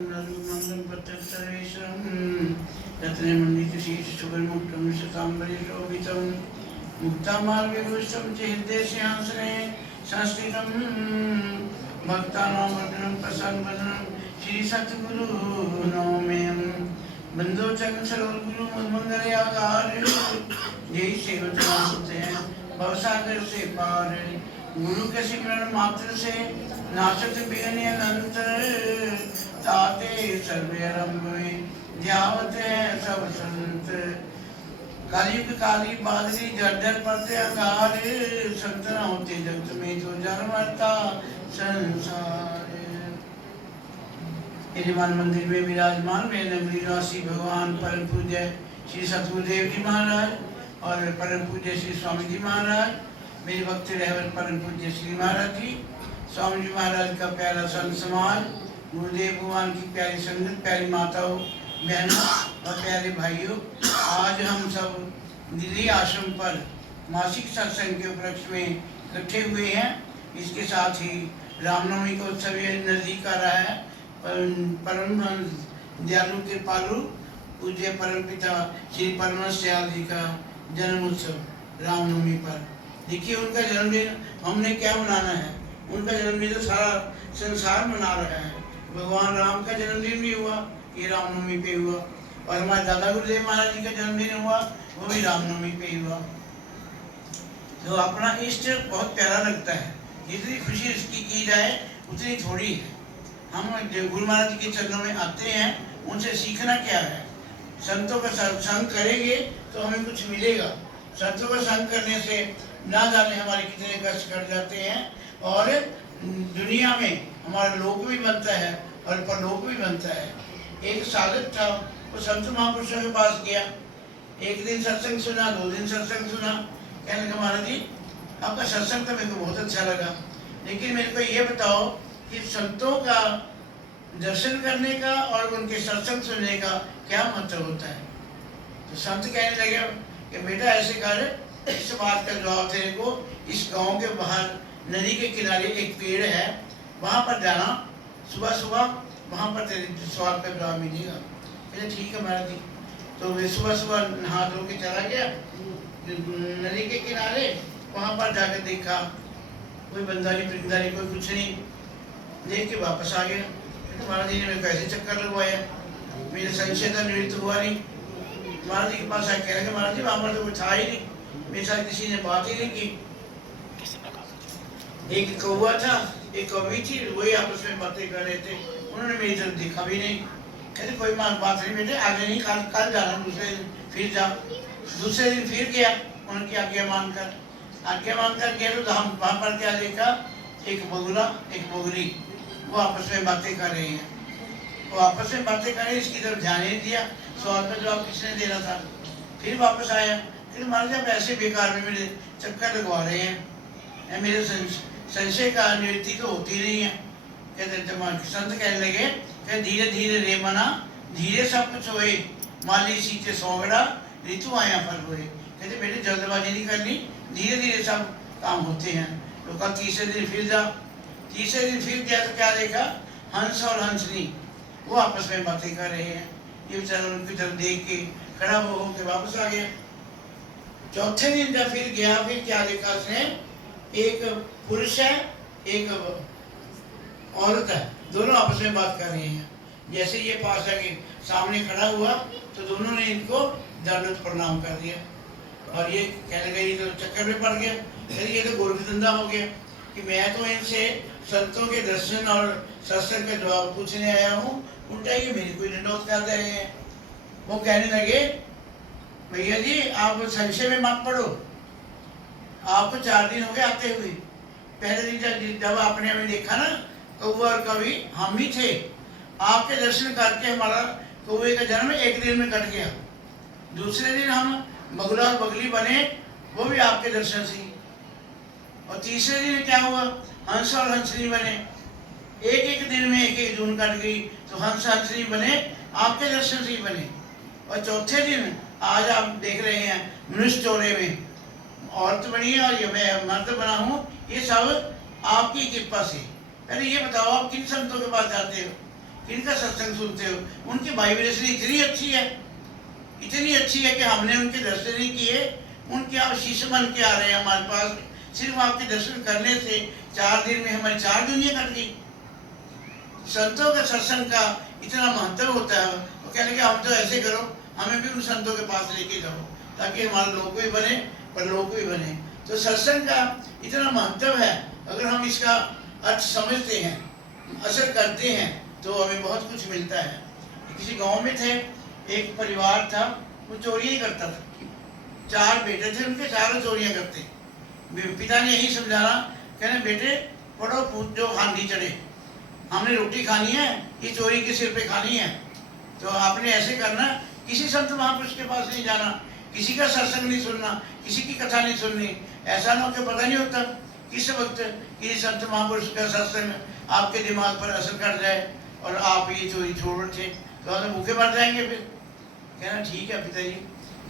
नरुमंगलं पत्रसर्वेशं यत्र मण्डितशीर्षसुवर्मुक्तं शताम्बरीशोभितं मुक्तामार्गविभूषितं च हृदयसिंहासने संस्थितं भक्तानां प्रसन्नवदनं श्री सद्गुरु नौम्यं बंदो चरण सरोज गुरु मंगलयागार जय सेवते भवसागर से पार गुरु के सिमरन मात्र से नाशत बिघ्न अनंत ताते सर्वे आरंभ में ध्यावत है सब संत कलयुग काली बादरी जर्जर पड़ते अकार संतना होते जगत में जो जन्मता संसार। हनुमान मंदिर में विराजमान मेरे नगरी निवासी भगवान परम पूज्य श्री सतगुरुदेव जी महाराज और परम पूज्य श्री स्वामी जी महाराज, मेरे भक्त रहवर परम पूज्य श्री महाराज जी, स्वामी जी महाराज का प्यारा संत समाज, गुरुदेव भगवान की प्यारी संगत, प्यारी माताओं बहनों और प्यारे भाइयों, आज हम सब दिल्ली आश्रम पर मासिक सत्संग के उपलक्ष्य में इकट्ठे हुए हैं। इसके साथ ही रामनवमी का उत्सव नजदीक आ रहा है। परम दयालु कृपालु पूज्य परम पिता श्री परमहंस दयाल जी का जन्म उत्सव रामनवमी पर। देखिए उनका जन्मदिन हमने क्या मनाना है, उनका जन्मदिन तो सारा संसार मना रहा है। भगवान राम का जन्मदिन भी हुआ, ये रामनवमी पे हुआ, और हमारे दादा गुरुदेव महाराज जी का जन्मदिन हुआ, वो भी रामनवमी पे हुआ। तो अपना इष्ट बहुत प्यारा लगता है, जितनी खुशी उसकी की जाए उतनी थोड़ी है। हम गुरु महाराज के चरणों में आते हैं, उनसे सीखना क्या है। संतों का संग करेंगे तो हमें कुछ मिलेगा। संतों का संग करने से ना जाने हमारे कितने कष्ट कट जाते हैं, और दुनिया में हमारा लोक भी बनता है और परलोक भी बनता है। एक साधक था, वो संत महापुरुषों के पास गया, एक दिन सत्संग सुना, 2 दिन सत्संग सुना। कहने लगा महाराज जी आपका सत्संग तो मेरे को बहुत अच्छा लगा, लेकिन मेरे को ये बताओ कि संतों का दर्शन करने का और उनके सत्संग सुनने का क्या महत्व होता है। तो संत कहने लगे कि बेटा ऐसे कर, इस बात का जवाब तेरे को इस गांव के बाहर नदी के किनारे एक पेड़ है, वहां पर जाना, सुबह सुबह वहां पर तेरे सवाल का जवाब मिलेगा। कहते ठीक है महाराज जी। तो वे सुबह सुबह नहा धो के चला गया नदी के किनारे। वहां पर जाकर देखा कोई बंदा नहीं, परिंदा नहीं, कोई कुछ नहीं। देख के वापस आ गया। तो महाराज जी ने मेरे को ऐसे चक्कर लगवाया, मेरे संशय का निवृत्त हुआ नहीं। महाराज जी के पास आके कह रहे महाराज जी वहां पर तो कुछ था ही नहीं, मेरे साथ किसी ने बात ही नहीं की। एक कौवा था, एक कौवी थी, वही आपस में बातें कर रहे थे, उन्होंने मेरी तरफ देखा भी नहीं। कहते कोई बात नहीं बेटे, आगे नहीं, कल जाना, दूसरे दिन फिर जा। दूसरे दिन फिर गया, उनकी आज्ञा मानकर गया। तो हम वहां पर क्या देखा, एक बगुला एक बगुली, वो आपस में बातें कर रहे हैं। वो आपस में बातें कर रहे हैं, इसकी तरफ ध्यान नहीं दिया, सवाल का जवाब किसने देना था। फिर वापस आया, फिर महाराज आप ऐसे बेकार में मेरे चक्कर लगवा रहे हैं, मेरे संशय का निवृत्ति तो होती नहीं है। कहते संत कहने लगे फिर धीरे धीरे रे मना, धीरे सब कुछ होए, माली सीते सौगड़ा, ऋतु आया फल हुए। कहते बेटे जल्दबाजी नहीं करनी, धीरे धीरे सब काम होते हैं। तो कल तीसरे दिन फिर जा, तीसरे दिन फिर गया तो क्या देखा, हंस और हंसनी वो आपस में बातें कर रहे हैं। ये बेचारा उनकी तरफ देख के खड़ा होकर वापस आ गया। चौथे दिन जब फिर गया, फिर क्या देखा उसने, एक पुरुष है एक औरत है, दोनों आपस में बात कर रहे हैं। जैसे ये पास आके सामने खड़ा हुआ तो दोनों ने इनको दंडवत प्रणाम कर दिया, और ये कहने लगे ये तो चक्कर में पड़ गया, ये तो गोरखधंधा हो गया कि मैं तो इनसे संतों के दर्शन और सत्संग का जवाब पूछने आया हूँ, उल्टा ये मेरी कोई दंडवत कर रहे हैं। वो कहने लगे भैया जी आप संशय में मत पड़ो, आपको 4 दिन हो गए आते हुए। पहले दिन जब आपने हमें देखा ना, कौवा और कवि हम ही थे, आपके दर्शन करके हमारा कौवे का जन्म 1 दिन में कट गया। दूसरे दिन हम बगुला और बगली बने, वो भी आपके दर्शन से। और तीसरे दिन क्या हुआ, हंस और हंसनी बने, एक दिन में 1 जून कट गई, तो हंस हंसनी बने आपके दर्शन से ही बने। और चौथे दिन आज आप देख रहे हैं मनुष्य चौरे में औरत बनी है और ये मैं मर्द बना हूँ, ये सब आपकी कृपा से। पहले ये बताओ आप किन संतों के पास जाते हो। किनका सत्संग सुनते हो? उनकी वाइब्रेशन इतनी अच्छी है, इतनी अच्छी है कि हमने उनके दर्शन नहीं किए, उनके आप शिष्य बन के आ रहे हैं हमारे पास। सिर्फ आपके दर्शन करने से 4 दिन में हमारी 4 दुनिया कट गई। संतों के सत्संग का इतना महत्व होता है। वो कहने लगे हम तो ऐसे करो, हमें भी उन संतों के पास लेके जाओ ताकि हमारे लोग भी बने, परलोक भी बने। तो सत्संग का इतना महत्व है, अगर हम इसका अर्थ समझते हैं, असर करते हैं, तो हमें बहुत कुछ मिलता है। किसी गांव में थे, एक परिवार था, वो चोरी ही करता था। 4 बेटे थे उनके, चारों चोरियां करते। पिता ने यही समझाना, कहने बेटे पढ़ो, पूछ जो हांडी चढ़े, हमने रोटी खानी है, ये चोरी के सिर पे खानी है। तो आपने ऐसे करना, किसी संत महापुरुष के पास नहीं जाना, किसी का सत्संग नहीं सुनना, किसी की कथा नहीं सुननी। ऐसा ना हो कि पता नहीं होता किस वक्त किसी संत महापुरुष का सत्संग आपके दिमाग पर असर कर जाए और आप ये चोरी छोड़ बैठे, तो आप भूखे मर जाएंगे। फिर कहना ठीक है पिताजी।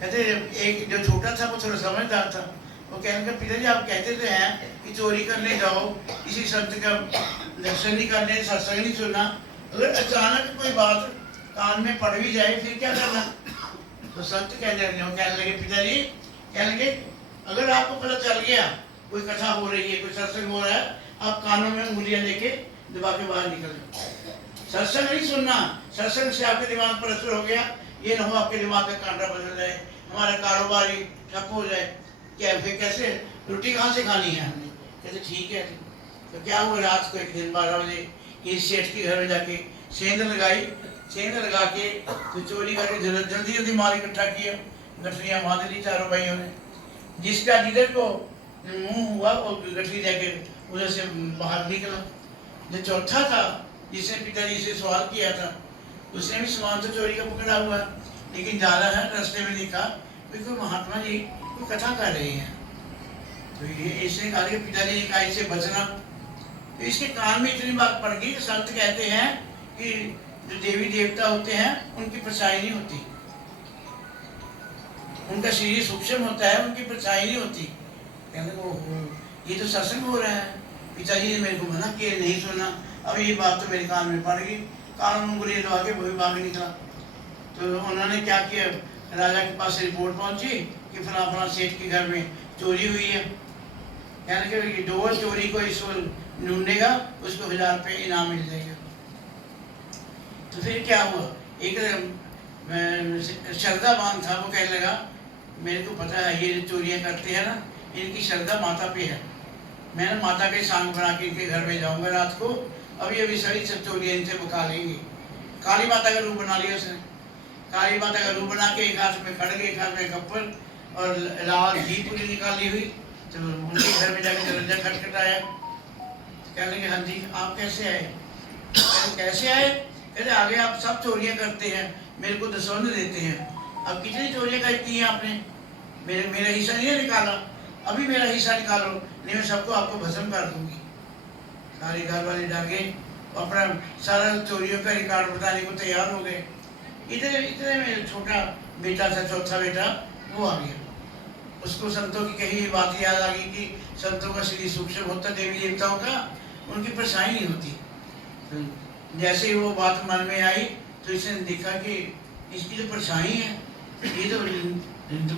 कहते एक जो छोटा था वो थोड़ा समझदार था, वो कहने का पिताजी आप कहते तो हैं कि चोरी करने जाओ, किसी संत का दर्शन नहीं करने, सत्संग नहीं सुनना, अगर अचानक कोई बात कान में पड़ भी जाए फिर क्या करना? तो संत कहने लगे पिताजी, कहने लगे अगर आपको पता चल गया कोई कथा हो रही है, कोई सत्संग हो रहा है, आप कानों में उंगलियां लेके दबा के बाहर निकल जाओ। सत्संग नहीं सुनना, सत्संग से आपके दिमाग पर असर हो गया, ये ना हो आपके दिमाग का कांटा बदल जाए, हमारा कारोबार ही ठप हो जाए। क्या फिर कैसे रोटी कहाँ से खानी है हमने? कहते ठीक है। तो क्या हुआ, रात को एक दिन 12 बजे इस सेठ के घर में जाके सेंध लगाई, सेंध लगा के तो चोरी करके जल्दी जल्दी माल इकट्ठा किया, गठरियाँ बांध ली चारों भाइयों ने। जिसका जिधर को मुंह हुआ वो गठरी जाके उधर से बाहर निकला। जो चौथा था, जिसने पिताजी से सवाल किया था, उसने भी सामान तो चोरी का पकड़ा हुआ, लेकिन जा रहा है, रास्ते में देखा कोई महात्मा जी कोई कथा कर रहे हैं। तो ये इसने कहा कि पिताजी का इससे बचना। तो इसके कान में इतनी बात पड़ गई, संत कहते हैं कि जो देवी देवता होते हैं उनकी परछाई नहीं होती, उनका शरीर सूक्ष्म होता है, उनकी परछाई नहीं होती। कहने को ये तो सत्संग हो रहा है, पिताजी ने मेरे को मना किया, नहीं सुना, अब ये बात तो मेरे कान में पड़ गई, कान में उंगली दबा के वही भाग निकला। तो उन्होंने क्या किया, राजा के पास रिपोर्ट पहुंची कि फला फला सेठ के घर में चोरी हुई है। कहने के जो चोरी को इसको ढूंढेगा उसको 1000 रुपये इनाम मिल जाएगा। तो फिर क्या हुआ, एक श्रद्धावान था, वो कहने लगा मेरे को पता है ये चोरियां करते हैं ना, इनकी श्रद्धा माता पे है, मैं ना माता के सांग बना के इनके घर में जाऊंगा रात को, अभी अभी सभी सब चोरियां इनसे बुका लेंगे। काली माता का रूप बना लिया उसने, काली माता का रूप बना के एक हाथ में खड़गे, एक हाथ में कप्पल और लाल घी पूरी निकाली हुई। तो उनके घर में जाके दरवाजा खटखटाया। कहने लगे हाँ जी आप कैसे आए? कैसे आए? कहते आगे आप सब चोरियां करते हैं, मेरे को दसवंध देते हैं, अब कितनी चोरियां करती हैं आपने? मेरा हिस्सा नहीं निकाला, अभी मेरा हिस्सा निकालो, नहीं मैं सबको आपको भस्म कर दूंगी। सारे घर वाले डाके अपना सारा चोरियों का रिकॉर्ड बताने को तैयार हो गए। इतने में छोटा बेटा था, चौथा बेटा, वो आ गया। उसको संतों की कही बात याद आ गई कि संतों का शरीर सूक्ष्म होता, देवी देवताओं का उनकी परछाई नहीं होती। तो जैसे ही वो बात मन में आई तो इसने देखा कि इसकी तो परछाई है, ये तो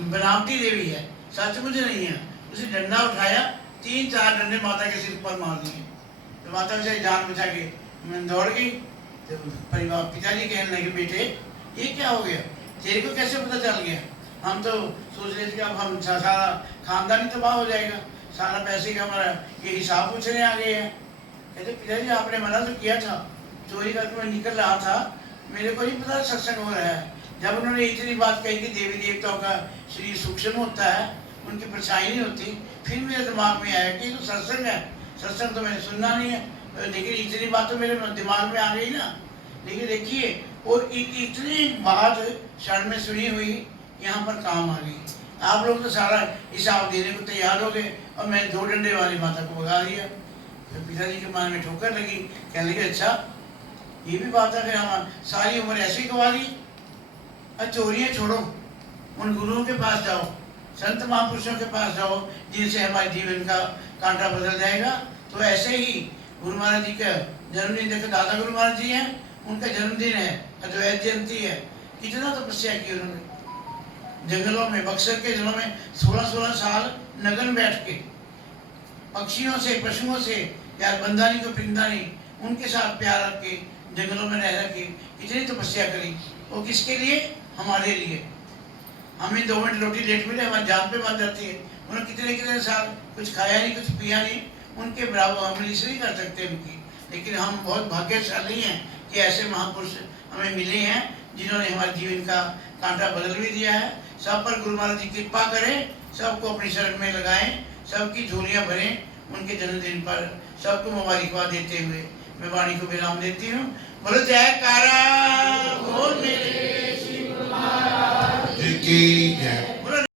बनावटी देवी है, सचमुच नहीं है। उसे डंडा उठाया, 3-4 डंडे माता के सिर पर मार दिए। तो माता उसे जान बचा के दौड़ गई। तो परिवार पिताजी कहने लगे बेटे ये क्या हो गया, तेरे को कैसे पता चल गया? हम तो सोच रहे थे कि अब हम सारा खानदान ही तबाह हो जाएगा, सारा पैसे का हमारा ये हिसाब पूछने आ गए हैं। कहते पिताजी आपने मना तो किया था, चोरी करके मैं निकल रहा था, मेरे को नहीं पता सत्संग हो रहा है। जब उन्होंने इतनी बात कही कि देवी देवताओं का शरीर सूक्ष्म होता है, उनकी परछाई नहीं होती, फिर मेरे दिमाग में आया कि तो सत्संग है, सत्संग तो मैंने सुनना नहीं है, लेकिन इतनी बात तो मेरे दिमाग में आ गई ना। लेकिन देखिए और इतनी बात क्षण में सुनी हुई यहाँ पर काम आ गई। आप लोग तो सारा हिसाब देने को तैयार हो गए और मैंने 2 डंडे वाली माता को भगा दिया। तो पिताजी के मन में ठोकर लगी, कहने लगे अच्छा ये भी बात है, फिर हम सारी उम्र ऐसे ही गवा दी। चोरियाँ छोड़ो, उन गुरुओं के पास जाओ, संत महापुरुषों के पास जाओ, जिनसे हमारे जीवन का कांटा बदल जाएगा। तो ऐसे ही गुरु महाराज जी का जन्मदिन देखो, दादा गुरु महाराज जी हैं, उनका जन्मदिन है, अद्वैत जयंती है। कितना तपस्या की उन्होंने, जंगलों में, बक्सर के जंगलों में 16-16 साल नगन बैठ के पक्षियों से, पशुओं से यार, बंदानी को पिंदानी, उनके साथ प्यार रख के जंगलों में रह के इतनी तपस्या करी। वो किसके लिए? हमारे लिए। हमें 2 मिनट रोटी लेट मिले हमारी जान पे बन जाती है। उन्होंने कितने कितने साल कुछ खाया नहीं, कुछ पिया नहीं, उनके बराबर हम रीस नहीं कर सकते उनकी। लेकिन हम बहुत भाग्यशाली हैं कि ऐसे महापुरुष हमें मिले हैं जिन्होंने हमारे जीवन का कांटा बदल भी दिया है। सब पर गुरु महाराज जी कृपा करें, सबको अपनी शरण में लगाएं, सबकी झोलियां भरें। उनके जन्मदिन पर सबको मुबारकबाद देते हुए मैं वाणी को विराम देती हूँ। बोलो जयकारा बोल मेरे शिव महाराज की जय।